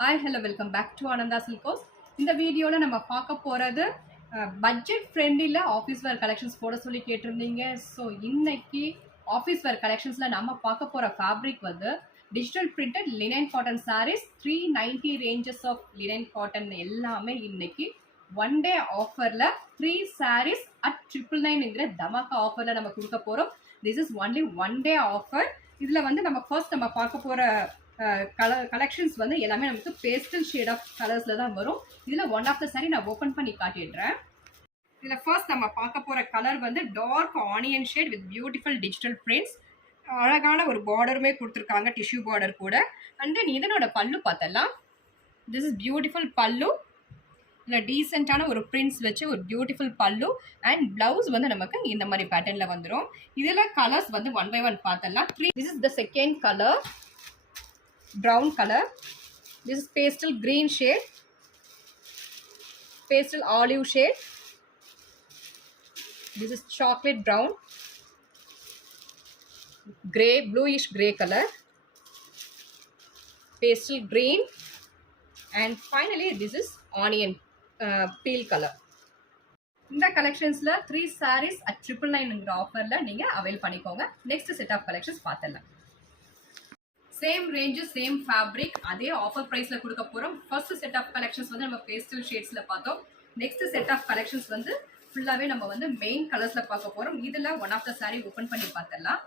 Hi hello welcome back to Ananda Silks. இந்த வீடியோவில் நம்ம பார்க்க போகிறது பட்ஜெட் ஃப்ரெண்ட்லியில் ஆஃபீஸ் வேர் கலெக்ஷன்ஸ் போட சொல்லி கேட்டிருந்தீங்க. ஸோ இன்னைக்கு ஆஃபீஸ் வேர் கலெக்ஷன்ஸில் நம்ம பார்க்க போகிற ஃபேப்ரிக் வந்து digital printed linen cotton saris. 390 ranges of linen cotton எல்லாமே இன்னைக்கு ஒன் டே ஆஃபரில் 3 sarees at 999 தமாக்கா ஆஃபரில் நம்ம கொடுக்க போகிறோம். This is only one day offer. இதில் வந்து நம்ம ஃபர்ஸ்ட் நம்ம பார்க்க போகிற கலெக்ஷன்ஸ் வந்து எல்லாமே நமக்கு பேஸ்டல் ஷேட் ஆஃப் கலர்ஸில் தான் வரும். இதில் ஒன் ஆஃப் த சாரி நான் ஓப்பன் பண்ணி காட்டிடுறேன். இதில் ஃபர்ஸ்ட் நம்ம பார்க்க போகிற கலர் வந்து dark onion shade with beautiful digital prints. அழகான ஒரு பார்டருமே கொடுத்துருக்காங்க, டிஷ்யூ பார்டர் கூட. அண்ட் தென் இதனோட பல்லு பார்த்தலாம். திஸ் இஸ் பியூட்டிஃபுல் பல்லு. இல்லை டீசெண்டான ஒரு பிரிண்ட்ஸ் வச்சு ஒரு பியூட்டிஃபுல் பல்லு. அண்ட் பிளவுஸ் வந்து நமக்கு இந்த மாதிரி பேட்டர்னில் வந்துடும். இதில் கலர்ஸ் வந்து ஒன் பை ஒன் பார்த்தலாம். This is the second colour, brown color. This is pastel green shade, pastel olive shade. This is chocolate brown, gray, bluish gray color, pastel green, and finally this is onion peel color. இந்த கலெக்ஷன்ஸ்ல 3 sarees at 999ங்கிற ஆஃபர்ல நீங்க avail பண்ணிக்கோங்க. Next set of collections பார்த்தலாம். Same range same fabric அதே offer ப்ரைஸில் கொடுக்க போகிறோம். First set of collections வந்து நம்ம பேஸ்டல் ஷேட்ஸில் பார்த்தோம். நெக்ஸ்ட் செட் ஆஃப் கலெக்ஷன்ஸ் வந்து ஃபுல்லாகவே நம்ம வந்து மெயின் கலர்ஸில் பார்க்க போகிறோம். இதில் one of the sari open பண்ணி பார்த்தலாம்.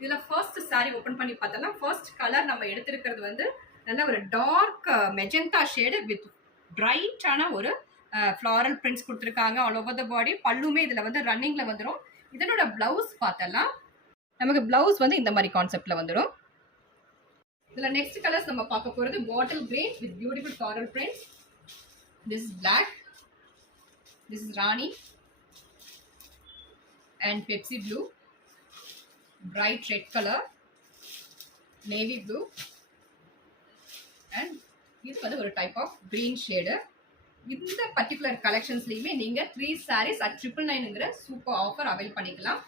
இதில் ஃபர்ஸ்ட் சாரீ ஓப்பன் பண்ணி பார்த்தலாம். ஃபர்ஸ்ட் கலர் நம்ம எடுத்திருக்கிறது வந்து நல்ல ஒரு டார்க் மெஜந்தா ஷேடு வித் பிரைட்டான ஒரு ஃப்ளாரல் பிரிண்ட்ஸ் கொடுத்துருக்காங்க ஆல் ஓவர் த பாடி. பல்லுமே இதில் வந்து ரன்னிங்கில் வந்துடும். இதனோட பிளவுஸ் பார்த்தலாம். நமக்கு பிளவுஸ் வந்து இந்த மாதிரி கான்செப்ட்ல வந்துடும். இதுல நெக்ஸ்ட் கலர்ஸ் நம்ம பார்க்க போறது bottle green with beautiful floral prints. This is black, this is rani and Pepsi blue, bright red colour, navy blue, and இது வந்து ஒரு டைப் ஆஃப் கிரீன் ஷேடு. இந்த பர்டிகுலர் கலெக்ஷன்ஸ்லயுமே நீங்க 3 sarees at 999ங்கிற சூப்பர் ஆஃபர் அவைல் பண்ணிக்கலாம்.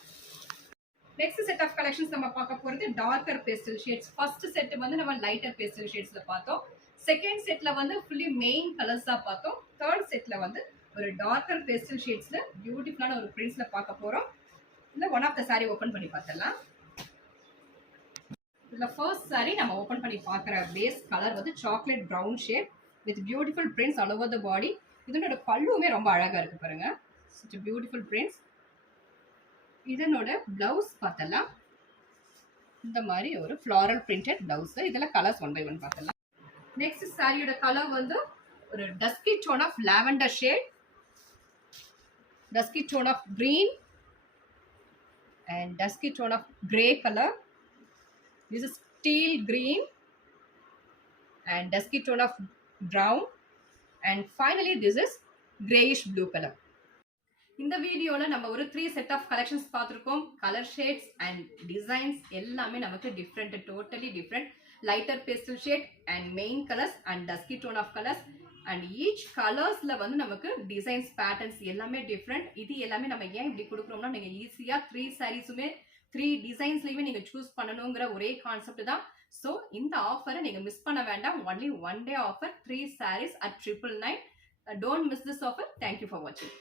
நெக்ஸ்ட் செட் ஆஃப் கலெக்ஷன்ஸ் நம்ம பார்க்க போகிறது darker pastel shades. First set வந்து நம்ம லைட்டர் பேஸ்டல் ஷேட்ஸ்ல பார்த்தோம். செகண்ட் செட்ல வந்து ஃபுல்லி மெயின் கலர்ஸா பார்த்தோம். தேர்ட் செட்ல வந்து ஒரு டார்க்கர் பேஸ்டல் ஷேட்ஸ்ல பியூட்டிஃபுல்லான ஒரு பிரிண்ட்ஸ்ல பார்க்க போறோம். இந்த one of the sari open பண்ணி பார்த்தலாம். இதுல ஃபர்ஸ்ட் சாரி நம்ம ஓப்பன் பண்ணி பார்க்குற பேஸ் கலர் வந்து chocolate brown shade with beautiful prints all over the body. இதனோட பல்லுமே ரொம்ப அழகா இருக்கு பாருங்க. such a beautiful prints. இதனோட பிளவுஸ் பார்த்தலாம். இந்த மாதிரி ஒரு ஃப்ளாரல் பிரிண்டட் பிளவுஸ். இதெல்லாம் கலர்ஸ் ஒன் பை ஒன் பார்த்தலாம். நெக்ஸ்ட் சாரியோட கலர் வந்து ஒரு dusky tone of lavender shade, dusky tone of green and dusky tone of grey colour. This is steel green and dusky tone of brown and finally this is grayish blue color. இந்த வீடியோவில் நம்ம ஒரு 3 set of collections பார்த்துருக்கோம். Colour shades and designs எல்லாமே நமக்கு different, totally different. Lighter pastel shade and main colours and dusky tone of colours and each கலர்ஸில் வந்து நமக்கு டிசைன்ஸ் பேட்டர்ன்ஸ் எல்லாமே டிஃப்ரெண்ட். இது எல்லாமே நம்ம ஏன் இப்படி கொடுக்குறோம்னா நீங்கள் ஈஸியாக 3 sareesமே 3 டிசைன்ஸ்லையுமே நீங்கள் சூஸ் பண்ணணுங்கிற ஒரே கான்செப்ட் தான். ஸோ இந்த ஆஃபரை நீங்கள் மிஸ் பண்ண வேண்டாம். Only one day offer, 3 sarees at 999. Don't miss this offer. Thank you for watching.